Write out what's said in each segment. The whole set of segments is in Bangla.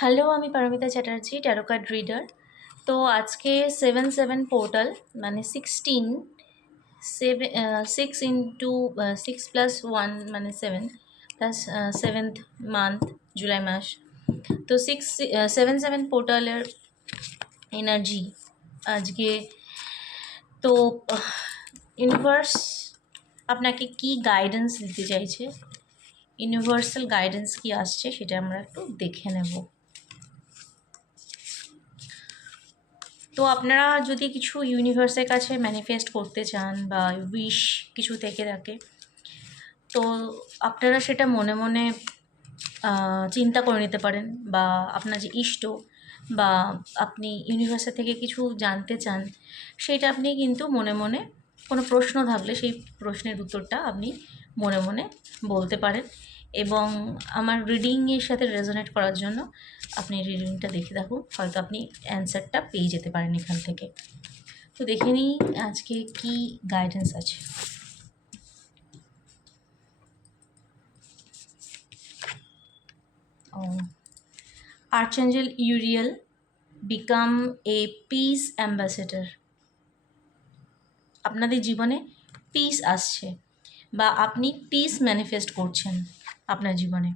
হ্যালো, আমি Paromita Chatterjee, tarot card reader. তো আজকে 7/7 পোর্টাল মানে 16 6 ইন্টু 6+1 মানে 7 প্লাস 7th মান্থ জুলাই মাস। তো 7/7 পোর্টালের এনার্জি আজকে। তো ইউনিভার্স আপনাকে কি গাইডেন্স দিতে চাইছে, ইউনিভার্সাল গাইডেন্স কি আসছে সেটা আমরা একটু দেখে নেব। তো আপনারা যদি কিছু ইউনিভার্সের কাছে ম্যানিফেস্ট করতে চান বা উইশ কিছু থেকে থাকে, তো আপনারা সেটা মনে মনে চিন্তা করে নিতে পারেন, বা আপনার যে ইষ্ট বা আপনি ইউনিভার্সের থেকে কিছু জানতে চান সেটা আপনি কিন্তু মনে মনে কোনো প্রশ্ন থাকলে সেই প্রশ্নের উত্তরটা আপনি মনে মনে বলতে পারেন। এবং আমার রিডিংয়ের সাথে রেজোনেট করার জন্য আপনি রিডিংটা দেখে থাকুন, হয়তো আপনি অ্যান্সারটা পেয়ে যেতে পারেন এখান থেকে। তো দেখে নিই আজকে কি গাইডেন্স আছে। Archangel Uriel, become a piece ambassador. আপনাদের জীবনে পিস আসছে বা আপনি পিস ম্যানিফেস্ট করছেন আপনার জীবনে।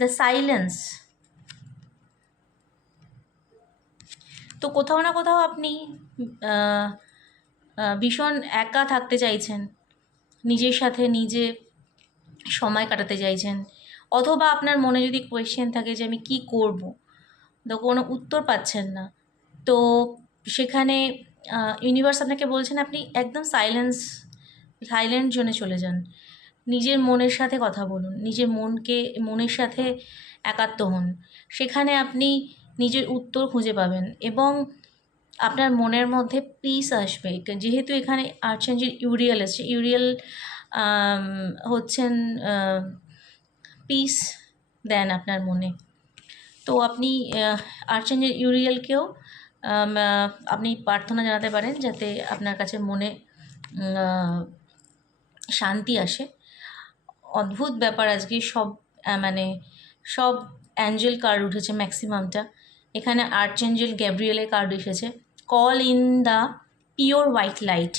দ্য সাইলেন্স, তো কোথাও না কোথাও আপনি ভীষণ একা থাকতে চাইছেন, নিজের সাথে নিজে সময় কাটাতে চাইছেন, অথবা আপনার মনে যদি কোয়েশ্চেন থাকে যে আমি কি করব, তো কোনো উত্তর পাচ্ছেন না, তো সেখানে ইউনিভার্স আপনাকে বলছেন আপনি একদম সাইলেন্ট জোনে চলে যান, নিজের মনের সাথে কথা বলুন, নিজের মনের সাথে একাত্ম হন। সেখানে আপনি নিজের উত্তর খুঁজে পাবেন এবং আপনার মনের মধ্যে পিস আসবে। যেহেতু এখানে আর্চেঞ্জেল ইউরিয়েল এসছে, ইউরিয়েল হচ্ছেন পিস দেন আপনার মনে। তো আপনি আর্চেঞ্জেল ইউরিয়েলকেও আপনি প্রার্থনা জানাতে পারেন যাতে আপনার কাছে মনে শান্তি আসে। অদ্ভুত ব্যাপার আজকে মানে সব অ্যাঞ্জেল কার্ড উঠেছে ম্যাক্সিমামটা। এখানে আর্চেঞ্জেল গ্যাব্রিয়েলের কার্ড এসেছে, call in the pure white light.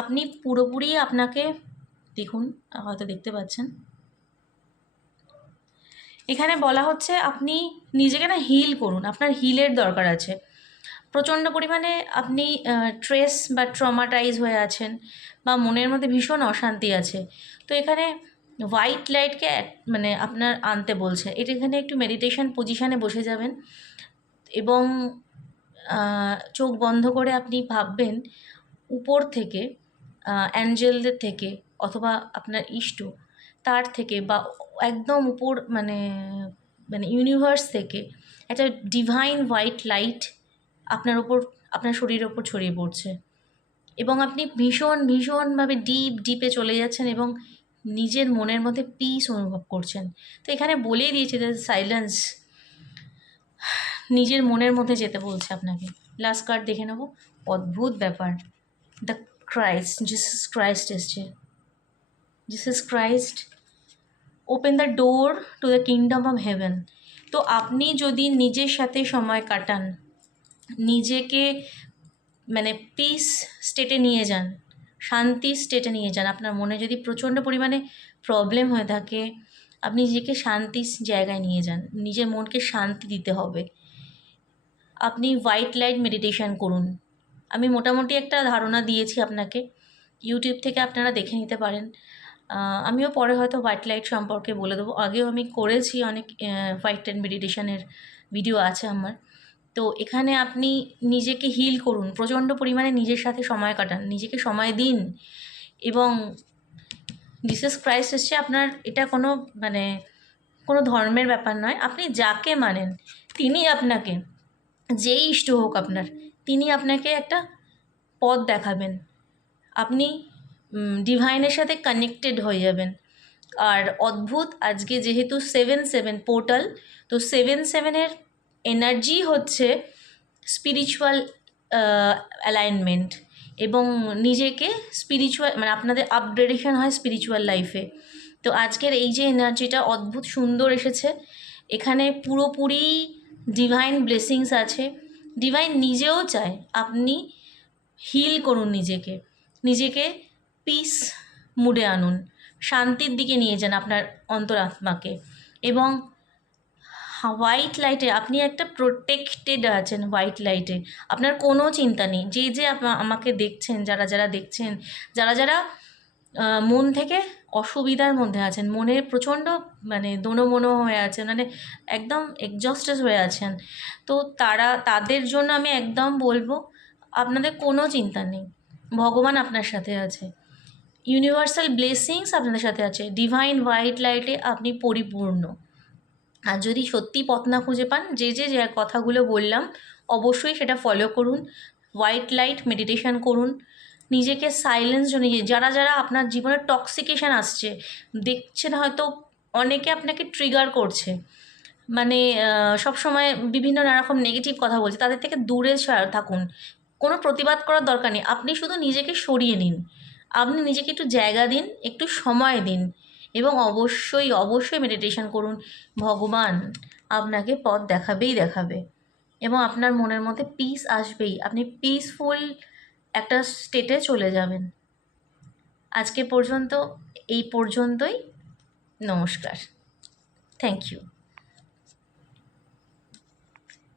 আপনি পুরোপুরি আপনাকে দেখুন, হয়তো দেখতে পাচ্ছেন, এখানে বলা হচ্ছে আপনি নিজেকে না হিল করুন, আপনার হিলের দরকার আছে। প্রচণ্ড পরিমাণে আপনি স্ট্রেস বা ট্রমাটাইজ হয়ে আছেন বা মনের মধ্যে ভীষণ অশান্তি আছে। তো এখানে হোয়াইট লাইটকে মানে আপনার আনতে বলছে। এটা এখানে একটু মেডিটেশন পজিশানে বসে যাবেন এবং চোখ বন্ধ করে আপনি ভাববেন উপর থেকে, অ্যাঞ্জেলদের থেকে অথবা আপনার ইষ্ট তার থেকে, বা একদম উপর মানে মানে ইউনিভার্স থেকে একটা ডিভাইন হোয়াইট লাইট আপনার ওপর, আপনার শরীরের ওপর ছড়িয়ে পড়ছে এবং আপনি ভীষণভাবে ডিপে চলে যাচ্ছেন এবং নিজের মনের মধ্যে পিস অনুভব করছেন। তো এখানে বলেই দিয়েছে যে সাইলেন্স, নিজের মনের মধ্যে যেতে বলছে আপনাকে। লাস্ট কার্ড দেখে নেব, অদ্ভুত ব্যাপার, দ্য ক্রাইস্ট, জিসাস ক্রাইস্ট এসছে। Jesus Christ open the door to the kingdom of haven. তো আপনি যদি নিজের সাথে সময় কাটান, নিজেকে মানে পিস স্টেটে নিয়ে যান, শান্তি স্টেটে নিয়ে যান, আপনার মনে যদি প্রচণ্ড পরিমাণে প্রবলেম হয়ে থাকে, আপনি নিজেকে শান্তির জায়গায় নিয়ে যান, নিজের মনকে শান্তি দিতে হবে। আপনি হোয়াইট লাইট মেডিটেশন করুন। আমি মোটামুটি একটা ধারণা দিয়েছি আপনাকে, ইউটিউব থেকে আপনারা দেখে নিতে পারেন। আমিও পরে হয়তো হোয়াইট লাইট সম্পর্কে বলে দেবো, আগেও আমি করেছি অনেক হোয়াইট লাইট মেডিটেশনের ভিডিও আছে আমার। তো এখানে আপনি নিজেকে হিল করুন, প্রচণ্ড পরিমাণে নিজের সাথে সময় কাটান, নিজেকে সময় দিন। এবং জিসাস ক্রাইস্ট এসছে, আপনার এটা কোনো মানে কোনো ধর্মের ব্যাপার নয়, আপনি যাকে মানেন তিনি আপনাকে, যেই ইষ্ট হোক আপনার, তিনি আপনাকে একটা পথ দেখাবেন, আপনি ডিভাইনের সাথে কানেক্টেড হয়ে যাবেন। আর অদ্ভুত আজকে যেহেতু 7/7 পোর্টাল, তো 7/7-এর এনার্জি হচ্ছে স্পিরিচুয়াল অ্যালাইনমেন্ট এবং নিজেকে স্পিরিচুয়াল মানে আপনাদের আপগ্রেডেশন হয় স্পিরিচুয়াল লাইফে। তো আজকের এই যে এনার্জিটা অদ্ভুত সুন্দর এসেছে, এখানে পুরোপুরি ডিভাইন ব্লেসিংস আছে। ডিভাইন নিজেও চায় আপনি হিল করুন নিজেকে, নিজেকে পিস মুডে আনুন, শান্তির দিকে নিয়ে যান আপনার অন্তরাত্মাকে। এবং হোয়াইট লাইটে আপনি একটা প্রোটেক্টেড আছেন, হোয়াইট লাইটে আপনার কোনো চিন্তা নেই। যে আমাকে দেখছেন, যারা যারা দেখছেন, যারা যারা মন থেকে অসুবিধার মধ্যে আছেন, মনে প্রচণ্ড মানে দোনো হয়ে আছেন, মানে একদম এক্সজস্টেড হয়ে আছেন, তো তাদের জন্য আমি একদম বলবো আপনাদের কোনো চিন্তা নেই, ভগবান আপনার সাথে আছে, ইউনিভার্সাল ব্লেসিংস আপনাদের সাথে আছে, ডিভাইন হোয়াইট লাইটে আপনি পরিপূর্ণ। আর যদি সত্যি পথ না খুঁজে পান, যে কথাগুলো বললাম অবশ্যই সেটা ফলো করুন, হোয়াইট লাইট মেডিটেশন করুন, নিজেকে সাইলেন্স জন্য, যারা যারা আপনার জীবনে টক্সিকেশন আসছে, দেখছেন হয়তো অনেকে আপনাকে ট্রিগার করছে, মানে সবসময় বিভিন্ন নানারকম নেগেটিভ কথা বলছে, তাদের থেকে দূরে থাকুন, কোনো প্রতিবাদ করার দরকার নেই, আপনি শুধু নিজেকে সরিয়ে নিন, আপনি নিজেকে একটু জায়গা দিন, একটু সময় দিন, এবং অবশ্যই অবশ্যই মেডিটেশন করুন। ভগবান আপনাকে পথ দেখাবে এবং আপনার মনের মধ্যে পিস আসবেই, আপনি পিসফুল একটা স্টেটে চলে যাবেন। আজকে পর্যন্ত এই পর্যন্তই। নমস্কার। Thank you.